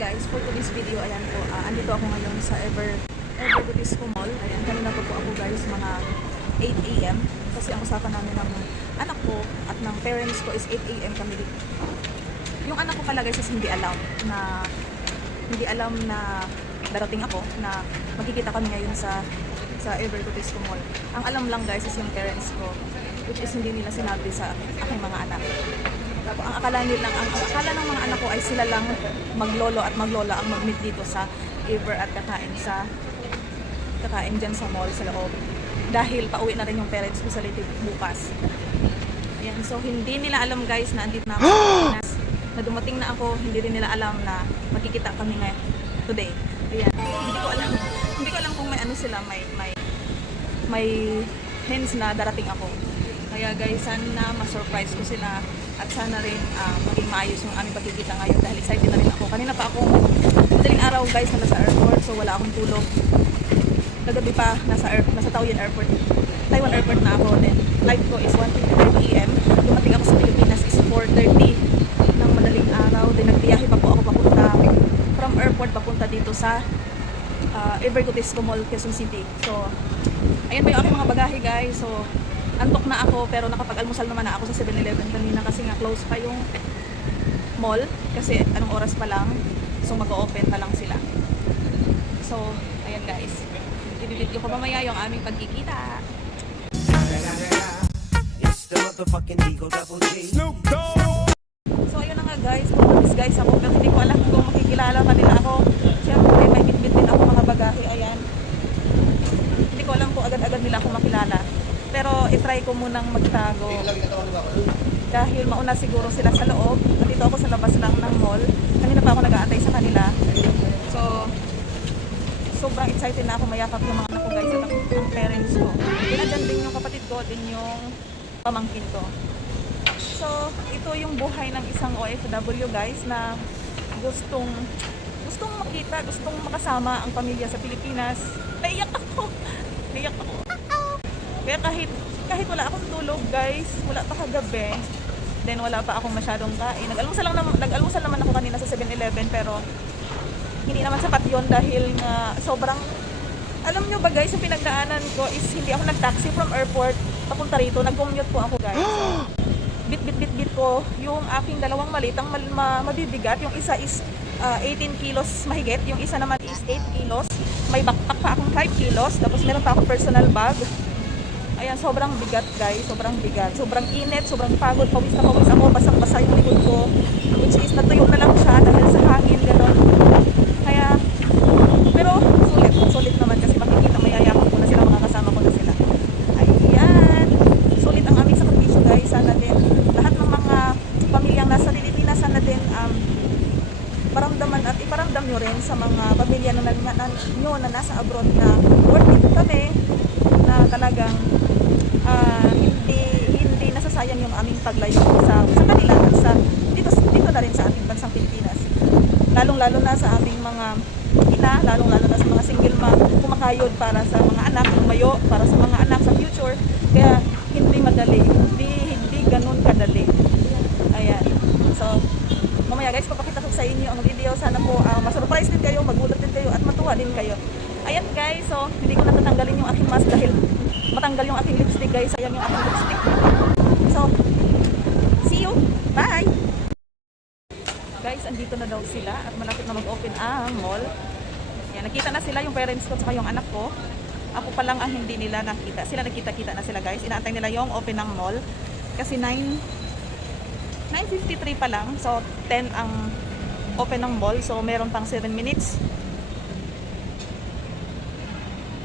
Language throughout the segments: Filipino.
guys, for today's video, ayan po, ah, andito ako ngayon sa Ever Evergoodisco Mall. Ayan, kanina po po ako guys, mga 8 a.m. Kasi ang usapan namin ng anak ko at ng parents ko is 8 a.m. kami dito. Yung anak ko pala guys is hindi alam na hindi alam na darating ako na magkikita kami ngayon sa sa Evergoodisco Mall. Ang alam lang guys is yung parents ko which is hindi nila sinabi sa aking mga anak. Tapos ang akala nila, ang, ang akala ng mga anak ko ay sila lang maglolo at maglola ang mag-meet dito sa Ever at kakain sa kakain dyan sa mall sa loob. Dahil pauwi na rin yung parents ko sa Leyte bukas. Ayan, so hindi nila alam guys na andito na ako. Na dumating na ako, hindi rin nila alam na magkikita kami ngayon today. Ayan, hindi ko alam. Hindi ko alam kung may ano sila, may may may hints na darating ako. Kaya guys, sana ma-surprise ko sila at sana rin ah, maging maayos yung aming pagkikita ngayon dahil excited na rin ako. Kanina pa ako, madaling araw guys na nasa airport so wala akong tulog. Kagabi pa nasa air, nasa Taoyuan Airport. Taiwan Airport na ako. Then flight ko is 1.25 a.m. Dumating ako sa Pilipinas is 4.30 ng madaling araw. Then nagbiyahe pa po ako papunta from airport papunta dito sa uh, Evergoodisco Mall, Quezon City. So, ayan pa yung aking mga bagahe guys. So, antok na ako pero nakapag-almusal naman na ako sa 7-Eleven kanina kasi nga close pa yung mall kasi anong oras pa lang. So, mag-open pa lang sila. So, ayan guys. Ibibidyo ko mamaya yung aming pagkikita. So ayun na nga guys, pumalis guys ako pero hindi ko alam kung makikilala pa nila ako. Siyempre may bitbit din ako mga bagahe, ayan. Hindi ko alam kung agad-agad nila ako makilala. Itry ko munang magtago. Dahil mauna siguro sila sa loob. Nandito ako sa labas lang ng mall. Kanina pa ako nag-aantay sa kanila. So, sobrang excited na ako mayakap yung mga anak ko guys at ang parents ko. Pinadyan din yung kapatid ko, din yung pamangkin ko. So, ito yung buhay ng isang OFW guys na gustong gustong makita, gustong makasama ang pamilya sa Pilipinas. Naiyak ako. Naiyak ako. Kaya kahit kahit wala akong tulog guys, wala pa kagabi. Then wala pa akong masyadong kain. Nag-almusal lang naman, nag-almusal naman ako kanina sa 7-Eleven pero hindi naman sapat yon dahil nga sobrang alam nyo ba guys, yung pinagdaanan ko is hindi ako nag-taxi from airport papunta rito. Nag-commute po ako guys. Bit bit bit bit ko yung aking dalawang malitang mal, ma, mabibigat. Yung isa is ah, 18 kilos mahigit. Yung isa naman is 8 kilos. May backpack pa akong 5 kilos. Tapos meron pa akong personal bag. Ayan, sobrang bigat guys. Sobrang bigat. Sobrang init, sobrang pagod. Pawis na pawis ako. Basang-basa yung likod ko. Which is natuyo na lang siya dahil sa hangin. Ganon. Kaya, pero sulit. Sulit naman kasi makikita mayayakap ko na sila. Mga kasama ko na sila. Ayan. Sulit ang aming sakripisyo guys. Sana din lahat ng mga pamilyang nasa Pilipinas sana din um, paramdaman at iparamdam nyo rin sa mga pamilya na, na, na, nyo na nasa abroad na worth it kami na talagang ah, hindi hindi nasasayang yung aming paglayo sa sa kanila at sa dito dito na rin sa ating bansang Pilipinas. Lalong-lalo na sa aming mga ina, lalong-lalo na sa mga single mom kumakayod para sa mga anak, lumayo para sa mga anak sa future. Kaya hindi madali, hindi hindi ganun kadali. Ayan. So, mamaya guys, papakita ko sa inyo ang video. Sana po uh, masurprise din kayo, magulat din kayo at matuwa din kayo. Ayan guys, so hindi ko natatanggalin yung aking mask dahil matanggal yung aking lipstick guys. Ayan yung aking lipstick. So, see you. Bye! Guys, andito na daw sila at malapit na mag-open ang mall. Yan, nakita na sila yung parents ko at yung anak ko. Ako pa lang ang hindi nila nakita. Sila nakita-kita na sila guys. Inaantay nila yung open ng mall. Kasi 9 9.53 pa lang. So, 10 ang open ng mall. So, meron pang 7 minutes.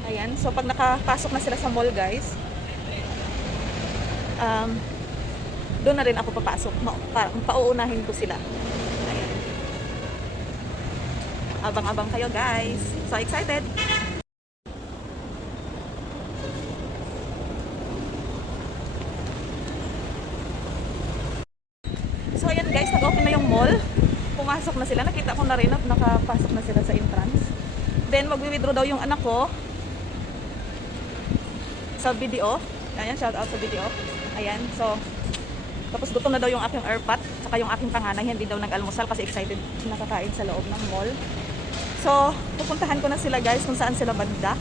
Ayan. So, pag nakapasok na sila sa mall, guys, um, doon na rin ako papasok. Ma- pa- pauunahin ko sila. Abang-abang kayo, guys. So, excited! So ayan guys, nag-open na yung mall. Pumasok na sila. Nakita ko na rin at nakapasok na sila sa entrance. Then magwi-withdraw daw yung anak ko sa video. Ayan, shout out sa video. Ayan, so Tapos gutom na daw yung aking airpat, saka yung aking panganay, hindi daw nag-almusal kasi excited nakakain sa loob ng mall. So, pupuntahan ko na sila guys kung saan sila banda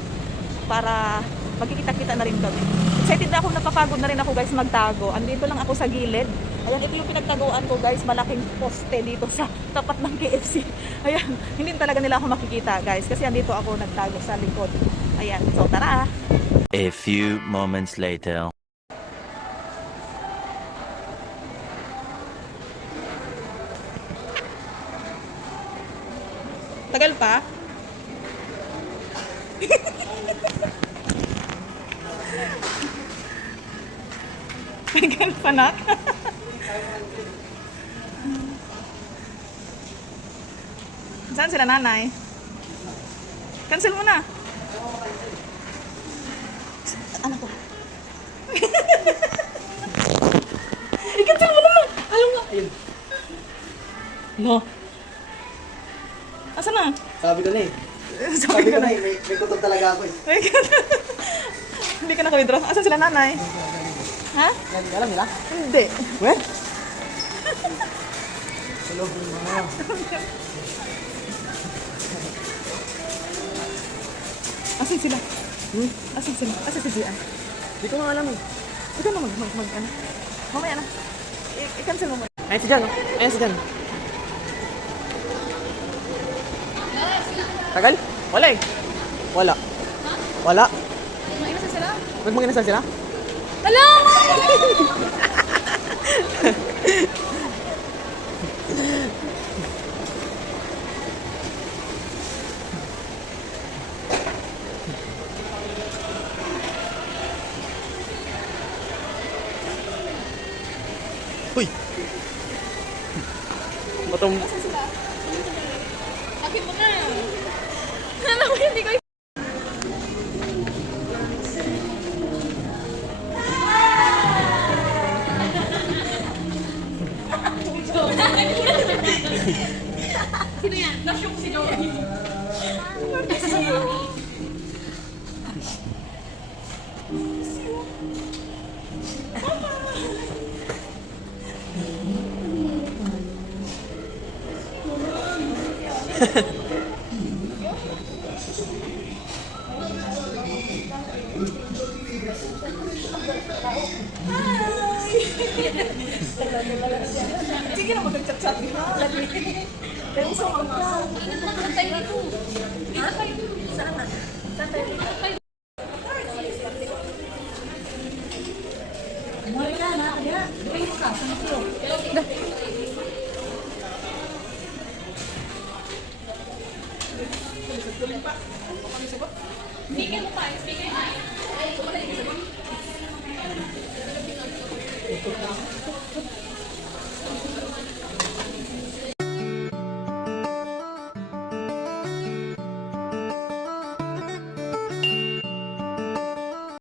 para magkikita-kita na rin kami. Excited na ako, napapagod na rin ako guys magtago. Andito lang ako sa gilid. Ayan, ito yung pinagtaguan ko guys, malaking poste dito sa tapat ng KFC. Ayan, hindi talaga nila ako makikita guys kasi andito ako nagtago sa likod. Ayan, so tara. A few moments later. Tagal pa? Tagal pa na? Saan sila nanay? Cancel mo na. Anak ko. I-cancel mo naman. Ayaw nga. No. Asa na? Sabi ko na eh. Sabi Sabi ko na. eh, may, may kutob talaga ako eh. Ay, Hindi ka naka-withdraw. Asan sila nanay? Ha? Hindi alam nila? Hindi. Loob ng mga Asan sila? Hmm? Asan sila? Asan si Gian? Hindi ko nga alam eh. Ikaw na mag, mag, mag, ano? Mamaya na. I- I-cancel mo muna. Ayun si Jan oh. Ayun si Jan. Tagal? Wala eh. Wala. Wala. Mag-inasa sila? Nagmaginasal sila? Hello! Uy! Batong... Sige na mo nagchat-chat din. Pero sa mga tayo dito. Dito tayo. Sana. Sana tayo dito. Mori na na, kaya. Kaya ka, sa mga Galing pa. Ano kami sa ba? Hindi kayo kumain